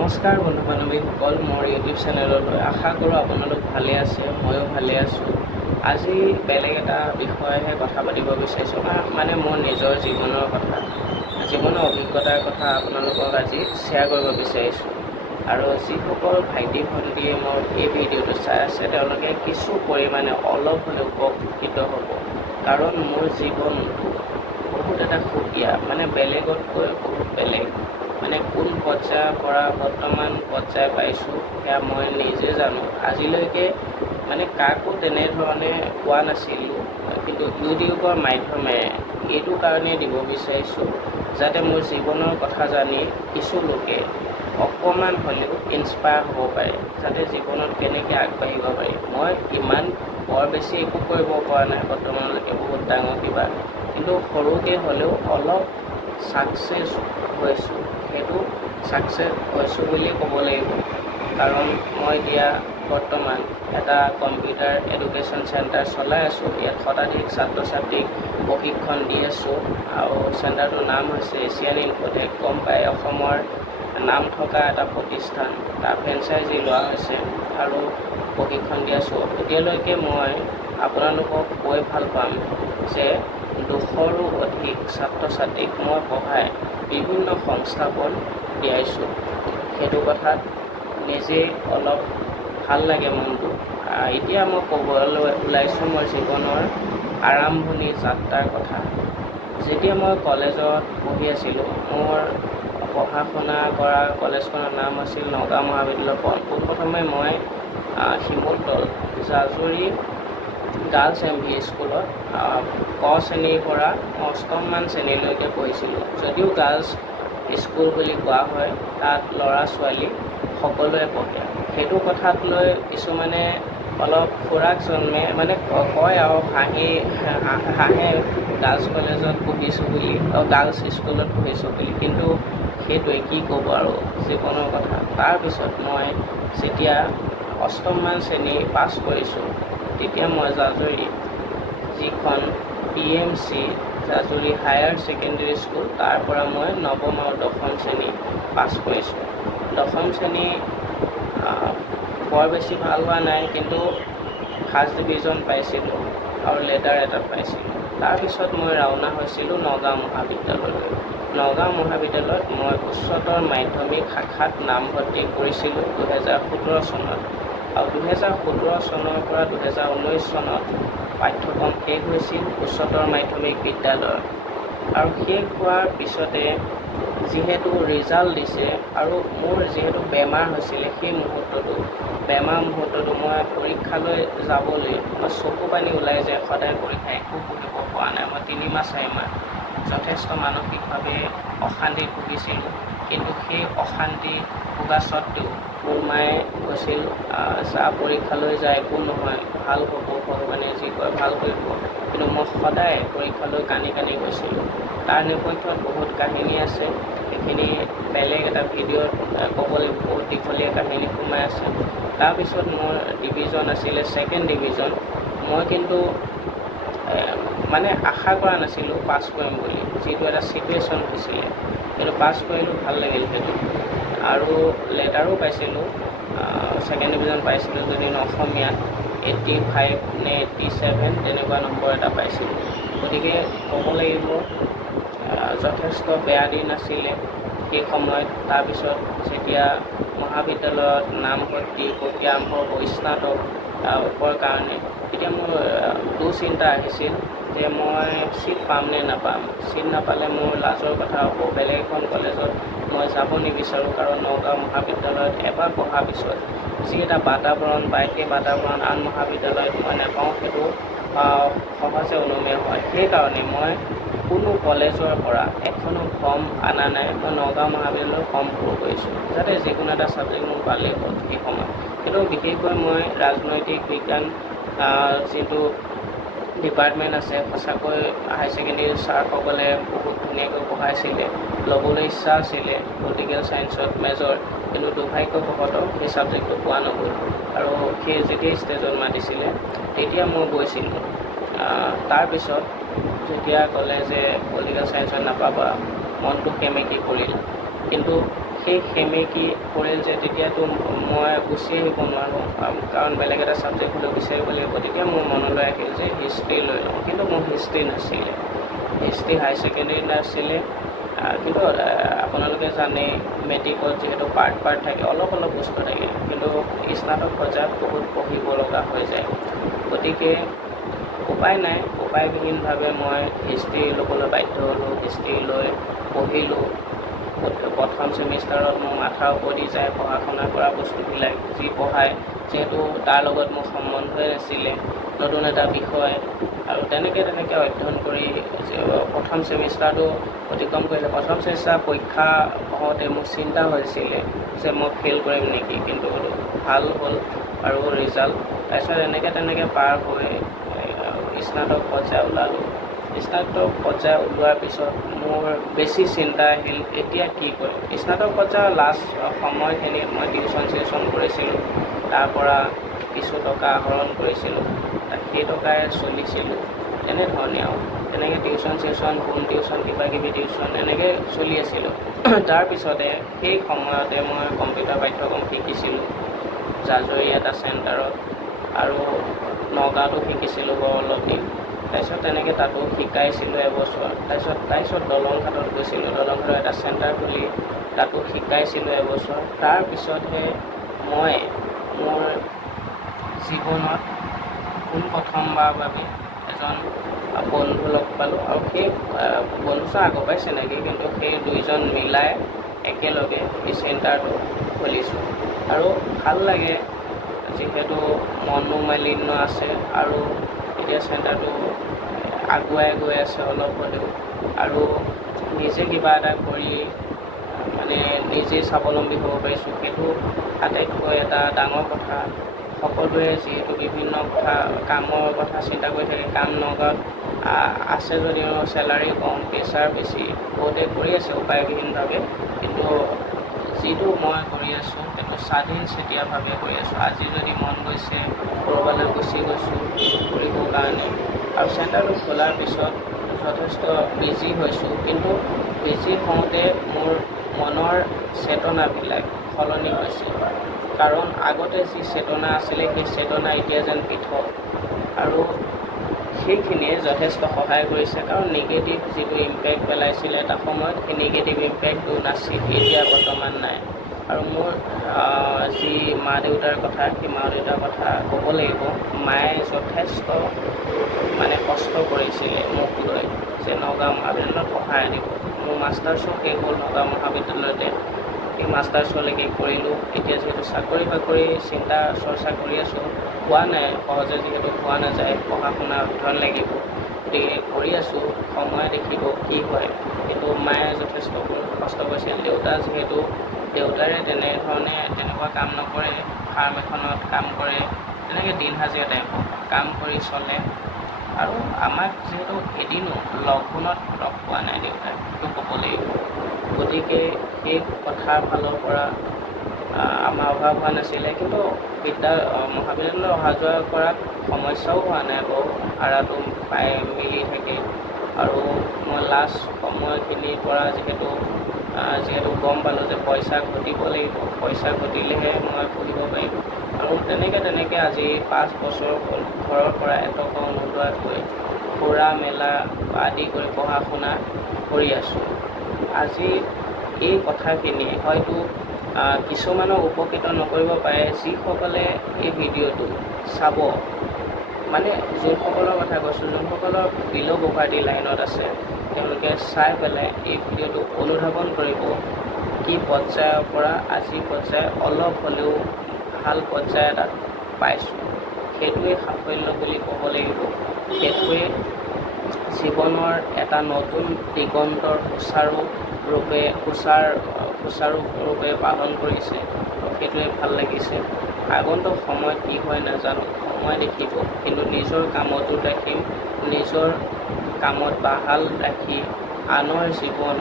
নমস্কাৰ বন্ধু বান্ধৱীসকল, মোৰ ইউটিউব চেনেললৈ আশা কৰোঁ আপোনালোক ভালে আছে, ময়ো ভালে আছোঁ। আজি বেলেগ এটা বিষয়েহে কথা পাতিব বিচাৰিছোঁ, মানে মোৰ নিজৰ জীৱনৰ কথা, জীৱনৰ অভিজ্ঞতাৰ কথা আপোনালোকক আজি শ্বেয়াৰ কৰিব বিচাৰিছোঁ। আৰু যিসকল ভাইটি ভণ্টিয়ে মোৰ এই ভিডিঅ'টো চাই আছে, তেওঁলোকে কিছু পৰিমাণে অলপ হ'লেও উপকৃত হ'ব, কাৰণ মোৰ জীৱনটো বহুত এটা সুকীয়া, মানে বেলেগতকৈ বহুত বেলেগ। মানে কোন পৰ্যায়ৰ পৰা বৰ্তমান পৰ্যায় পাইছোঁ সেয়া মই নিজে জানো। আজিলৈকে মানে কাকো তেনেধৰণে কোৱা নাছিলোঁ, কিন্তু ইউটিউবৰ মাধ্যমেৰে এইটো কাৰণেই দিব বিচাৰিছোঁ যাতে মোৰ জীৱনৰ কথা জানি কিছু লোকে অকণমান হ'লেও ইনস্পায়াৰ হ'ব পাৰে, যাতে জীৱনত কেনেকৈ আগবাঢ়িব পাৰি। মই ইমান বৰ বেছি একো কৰিব পৰা নাই বৰ্তমানলৈকে, বহুত ডাঙৰ কিবা, কিন্তু সৰুকৈ হ'লেও অলপ ছাকচেছ হৈছোঁ। সেইটো ছাকচেছ হৈছোঁ বুলিয়ে ক'ব লাগিব, কাৰণ মই এতিয়া বৰ্তমান এটা কম্পিউটাৰ এডুকেশ্যন চেণ্টাৰ চলাই আছোঁ। ইয়াত শতাধিক ছাত্ৰ ছাত্ৰীক প্ৰশিক্ষণ দি আছোঁ, আৰু চেণ্টাৰটোৰ নাম হৈছে এছিয়ান ইনফটেক। গম পাই, অসমৰ নাম থকা এটা প্ৰতিষ্ঠান, তাৰ ফ্ৰেঞ্চাইজি লোৱা হৈছে আৰু প্ৰশিক্ষণ দি আছোঁ। এতিয়ালৈকে মই আপোনালোকক কৈ ভাল পাম যে 200ৰো অধিক ছাত্ৰ ছাত্ৰীক মই পঢ়াই বিভিন্ন সংস্থাপন দিয়াইছোঁ। সেইটো কথাত নিজেই অলপ ভাল লাগে মনটো। এতিয়া মই ক'বলৈ ওলাইছোঁ মোৰ জীৱনৰ আৰম্ভণি যাত্ৰাৰ কথা। যেতিয়া মই কলেজত পঢ়ি আছিলোঁ, মোৰ পঢ়া শুনা কৰা কলেজখনৰ নাম আছিল নগাঁও মহাবিদ্যালয়। পোনপ্ৰথমে মই শিমলুতল জাজুৰী গাৰ্লছ এম ভি স্কুলত ক শ্ৰেণীৰ পৰা অষ্টমমান শ্ৰেণীলৈকে পঢ়িছিলোঁ। যদিও গাৰ্লছ স্কুল বুলি কোৱা হয়, তাত ল'ৰা ছোৱালী সকলোৱে পঢ়ে। সেইটো কথাক লৈ কিছুমানে অলপ খুৰাক জন্মে, মানে কয় আৰু হাঁহে গাৰ্লছ কলেজত পঢ়িছোঁ বুলি, গাৰ্লছ স্কুলত পঢ়িছোঁ বুলি, কিন্তু সেইটোৱে কি ক'ব আৰু জীৱনৰ কথা। তাৰপিছত মই যেতিয়া অষ্টমমান শ্ৰেণী পাছ কৰিছোঁ, তেতিয়া মই জাজুৰী যিখন PMC জাজুৰী হায়াৰ ছেকেণ্ডেৰী স্কুল, তাৰ পৰা মই নৱম আৰু দশম শ্ৰেণী পাছ কৰিছোঁ। দশম শ্ৰেণী বৰ বেছি ভাল হোৱা নাই, কিন্তু ফাৰ্ষ্ট ডিভিজন পাইছিলোঁ আৰু লেটাৰ এটাত পাইছিলোঁ। তাৰপিছত মই ৰাওনা হৈছিলোঁ নগাঁও মহাবিদ্যালয়লৈ। নগাঁও মহাবিদ্যালয়ত মই উচ্চতৰ মাধ্যমিক শাখাত নামভৰ্তি কৰিছিলোঁ 2017 চনত, আৰু 2017 চনৰ পৰা 2019 চনত পাঠ্যক্ৰম শেষ হৈছিল উচ্চতৰ মাধ্যমিক বিদ্যালয়ত। আৰু শেষ হোৱাৰ পিছতে যিহেতু ৰিজাল্ট দিছে, আৰু মোৰ যিহেতু বেমাৰ হৈছিলে, সেই বেমাৰ মুহূৰ্তটো মই পৰীক্ষালৈ যাবলৈ মই চকু পানী ওলাই যায় সদায়। পৰীক্ষা একো পঢ়িব পৰা নাই। মই 3 মাহ 4 মাহ যথেষ্ট মানসিকভাৱে অশান্তিত ভুগিছিলোঁ, কিন্তু সেই অশান্তি ভোগা স্বত্বেও মোৰ মায়ে কৈছিল যা পৰীক্ষালৈ যায়, একো নহয়, ভাল হ'ব, ভগৱানে যি কয় ভাল কৰিব। কিন্তু মই সদায় পৰীক্ষালৈ কান্দি কান্দি গৈছিলোঁ। তাৰ নেপথ্যত বহুত কাহিনী আছে, সেইখিনি বেলেগ এটা ভিডিঅ'ত ক'বলৈ বহুত দীঘলীয়া কাহিনী সোমাই আছে। তাৰপিছত মোৰ ডিভিজন আছিলে 2nd ডিভিজন। মই কিন্তু মানে আশা কৰা নাছিলোঁ পাছ কৰিম বুলি, যিটো এটা ছিটুৱেশ্যন হৈছিলে, কিন্তু পাছ কৰিলোঁ, ভাল লাগিল সেইটো। আৰু লেটাৰো পাইছিলোঁ, 2nd ডিভিজন পাইছিলোঁ, যদি অসমীয়াত 85 নে 87 তেনেকুৱা নম্বৰ এটা পাইছিলোঁ। গতিকে ক'ব লাগিব যথেষ্ট বেয়া দিন আছিলে সেই সময়ত। তাৰপিছত যেতিয়া মহাবিদ্যালয়ত নামভৰ্তি প্ৰক্ৰিয়া আৰম্ভ হ'ব স্নাতকৰ কাৰণে, তেতিয়া মোৰ দুশ্চিন্তা আহিছিল যে মই ছিট পাম নে নাপাম। ছিট নাপালে মোৰ লাজৰ কথা হ'ব। বেলেগ এখন কলেজত মই যাব নিবিচাৰোঁ, কাৰণ নগাঁও মহাবিদ্যালয়ত এবাৰ পঢ়াৰ পিছত যি এটা বাতাবৰণ পায়, সেই বাতাবৰণ আন মহাবিদ্যালয়ত মই নাপাওঁ, সেইটো সহজে অনুমেয় হয়। সেইকাৰণে মই কোনো কলেজৰ পৰা এখনো ফৰ্ম অনা নাই। মই নগাঁও মহাবিদ্যালয়ত ফৰ্ম পূৰণ কৰিছোঁ, যাতে যিকোনো এটা ছাবজেক্ট মোৰ পালেই হ'ল সেই সময়ত। কিন্তু বিশেষকৈ মই ৰাজনৈতিক বিজ্ঞান যিটো ডিপাৰ্টমেণ্ট আছে, সঁচাকৈ হায়াৰ ছেকেণ্ডেৰী ছাৰসকলে বহুত ধুনীয়াকৈ পঢ়াইছিলে, ল'বলৈ ইচ্ছা আছিলে পলিটিকেল ছায়েন্সত মেজৰ, কিন্তু দুৰ্ভাগ্যবশতঃ সেই ছাবজেক্টটো পোৱা নগ'ল। আৰু সেই যেতিয়া ষ্টেজত মাতিছিলে তেতিয়া মই গৈছিলোঁ। তাৰপিছত যেতিয়া ক'লে যে পলিটিকেল ছায়েন্সত নাপাবা, মনটো সেমেকি পৰিল। কিন্তু সেই সেমেকি পৰিল যে তেতিয়াতো মই গুচি আহিব নোৱাৰোঁ, কাৰণ বেলেগ এটা ছাবজেক্ট হ'লেও বিচাৰিব লাগিব। তেতিয়া মোৰ মনলৈ আহিল যে হিষ্ট্ৰী লৈ লওঁ, কিন্তু মোৰ হিষ্ট্ৰী নাছিলে, হিষ্ট্ৰী হাই ছেকেণ্ডেৰীত নাছিলে। কিন্তু আপোনালোকে জানে মেট্ৰিকত যিহেতু পাৰ্ট থাকে, অলপ বস্তু থাকে, কিন্তু স্নাতক পৰ্যায়ত বহুত পঢ়িব লগা হৈ যায়। গতিকে উপায় নাই, উপায়বিহীনভাৱে মই হিষ্ট্ৰী ল'বলৈ বাধ্য হ'লোঁ। হিষ্ট্ৰী লৈ পঢ়িলোঁ। প্ৰথম ছেমিষ্টাৰত মোৰ মাথাৰ ওপৰি যায় পঢ়া শুনা কৰা বস্তুবিলাক, যি পঢ়ায়, যিহেতু তাৰ লগত মোৰ সম্বন্ধই নাছিলে, নতুন এটা বিষয়। আৰু তেনেকৈ অধ্যয়ন কৰি প্ৰথম ছেমিষ্টাৰটো অতিক্ৰম কৰিলে। প্ৰথম ছেমিষ্টাৰ পৰীক্ষা হওঁতে মোৰ চিন্তা হৈছিলে যে মই ফেইল কৰিম নেকি, কিন্তু ভাল হ'ল আৰু ৰিজাল্ট। তাৰপিছত এনেকৈ পাৰ হৈ স্নাতক পৰ্যায় ওলালোঁ। স্নাতক পৰ্যায় ওলোৱাৰ পিছত মোৰ বেছি চিন্তা আহিল, এতিয়া কি কৰিম। স্নাতক পৰ্যায়ৰ লাষ্ট সময়খিনিত মই টিউশ্যন কৰিছিলোঁ, তাৰপৰা কিছু টকা আহৰণ কৰিছিলোঁ, সেই টকাই চলিছিলোঁ। এনেধৰণে আৰু তেনেকৈ টিউশ্যন, হোম টিউশ্যন, কিবাকিবি টিউশ্যন এনেকৈ চলি আছিলোঁ। তাৰপিছতে সেই সময়তে মই কম্পিউটাৰ পাঠ্যক্ৰম শিকিছিলোঁ জাজৰি এটা চেণ্টাৰত, আৰু নগাঁৱতো শিকিছিলোঁ বাৰু অলপ দিন। তাৰপিছত তেনেকৈ তাতো শিকাইছিলোঁ এবছৰ। তাৰপিছত দলংঘাটত গৈছিলোঁ, দলংঘাটত এটা চেণ্টাৰ খুলি তাতো শিকাইছিলোঁ এবছৰ। তাৰপিছতহে মই মোৰ জীৱনত পোনপ্ৰথমবাৰৰ বাবে এজন বন্ধু লগ পালোঁ, আৰু সেই বন্ধু আগৰ পৰাই চিনাকি, কিন্তু সেই দুইজন মিলাই একেলগে এই চেণ্টাৰটো খুলিছোঁ। আৰু ভাল লাগে, যিহেতু মনোমালিন্য আছে, আৰু এতিয়া চেণ্টাৰটো আগুৱাই গৈ আছে অলপ হ'লেও, আৰু নিজে কিবা এটা কৰি মানে নিজেই স্বাৱলম্বী হ'ব পাৰিছোঁ, সেইটো আটাইতকৈ এটা ডাঙৰ কথা। সকলোৱে যিহেতু বিভিন্ন কথা, কামৰ কথা চিন্তা কৰি থাকে, কাম নগাঁৱত আছে যদিও চেলাৰী কম, প্ৰেছাৰ বেছি, বহুতে কৰি আছে উপায়বিহীনভাৱে, কিন্তু যিটো মই কৰি আছোঁ সেইটো স্বাধীন চেতিয়াভাৱে কৰি আছোঁ। আজি যদি মন গৈছে ক'ৰবালৈ গুচি গৈছোঁ কৰিবৰ কাৰণে। আৰু চেণ্টাৰটো খোলাৰ পিছত যথেষ্ট বিজি হৈছোঁ, কিন্তু বিজি হওঁতে মোৰ মনৰ চেতনাবিলাক সলনি হৈছে, কাৰণ আগতে যি চেতনা আছিলে সেই চেতনা এতিয়া যেন পৃথক, আৰু সেইখিনিয়ে যথেষ্ট সহায় কৰিছে। কাৰণ নিগেটিভ যিটো ইম্পেক্ট পেলাইছিলে এটা সময়ত, সেই নিগেটিভ ইম্পেক্টটো নাছিল, এতিয়া বৰ্তমান নাই। আৰু মোৰ যি মা দেউতাৰ কথা, সেই মা দেউতাৰ কথা ক'ব লাগিব। মায়ে যথেষ্ট মানে কষ্ট কৰিছিলে মোক লৈ, যে নগাঁও মহাবিদ্যালয়ত পঢ়াই আনিব। মোৰ মাষ্টাৰ্ছো শেষ হ'ল নগাঁও মহাবিদ্যালয়তে, সেই মাষ্টাৰ্ছলৈকে কৰিলোঁ। এতিয়া যিহেতু চাকৰি বাকৰি চিন্তা চৰ্চা কৰি আছোঁ, হোৱা নাই সহজে, যিহেতু হোৱা নাযায়, পঢ়া শুনা অধ্যয়ন লাগিব, গতিকে কৰি আছোঁ, সময় দেখিব কি হয়। কিন্তু মায়ে যথেষ্ট কষ্ট কৰিছিল। দেউতাৰে তেনেকুৱা কাম নকৰে, ফাৰ্ম এখনত কাম কৰে, তেনেকৈ দিন হাজিৰা টাইপৰ কাম কৰি চলে। আৰু আমাক যিহেতু এদিনো লকডাউনত লগ পোৱা নাই দেউতাই, সেইটো ক'ব লাগিব। গতিকে সেই কথাৰ ফালৰ পৰা আমাৰ অভাৱ হোৱা নাছিলে, কিন্তু মহাবিদ্যালয়লৈ অহা যোৱা কৰাত সমস্যাও হোৱা নাই বাৰু, ভাড়াটো পাই মিলি থাকে। আৰু মই লাষ্ট সময়খিনিৰ পৰা যিহেতু গম পালোঁ যে পইচা ঘটিব লাগিব, পইচা ঘটিলেহে মই পঢ়িব পাৰিম। আৰু তেনেকৈ আজি 5 বছৰ হ'ল ঘৰৰ পৰা এটকাও নোলোৱাকৈ ফুৰা মেলা আদি কৰি পঢ়া শুনা কৰি আছোঁ। আজি এই কথাখিনিয়ে হয়তো কিছুমানক উপকৃত নকৰিব পাৰে, যিসকলে এই ভিডিঅ'টো চাব, মানে যোনসকলৰ কথা কৈছোঁ, যোনসকলৰ বিল' পভাৰ্টি লাইনত আছে, তেওঁলোকে চাই পেলাই এই ভিডিঅ'টো অনুধাৱন কৰিব, কি পৰ্যায়ৰ পৰা আজি পৰ্যায় অলপ হ'লেও ভাল পৰ্যায় এটাত পাইছোঁ। সেইটোৱে সাফল্য বুলি ক'ব লাগিব। সেইটোৱে জীৱনৰ এটা নতুন দিগন্তৰ সুচাৰুৰূপে পালন কৰিছে, সেইটোৱে ভাল লাগিছে। আগন্তুক সময়ত কি হয় নাজানো, সময় দেখিব, কিন্তু নিজৰ কামতো ৰাখিম, নিজৰ কামত বাহাল ৰাখি আনৰ জীৱন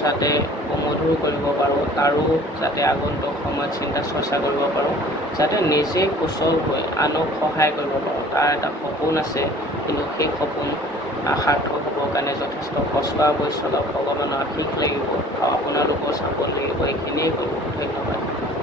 যাতে সুমধুৰ কৰিব পাৰোঁ, তাৰো যাতে আগন্তুক সময়ত চিন্তা চৰ্চা কৰিব পাৰোঁ, যাতে নিজে সুচল হৈ আনক সহায় কৰিব পাৰোঁ, তাৰ এটা সপোন আছে। কিন্তু সেই সপোন সাৰ্থক হ'বৰ কাৰণে যথেষ্ট কষ্ট অৱশ্যে অলপ ভগৱানৰ আশীষ লাগিব আৰু আপোনালোকৰ চাপৰ্ট লাগিব। এইখিনিয়ে কৰোঁ। ধন্যবাদ।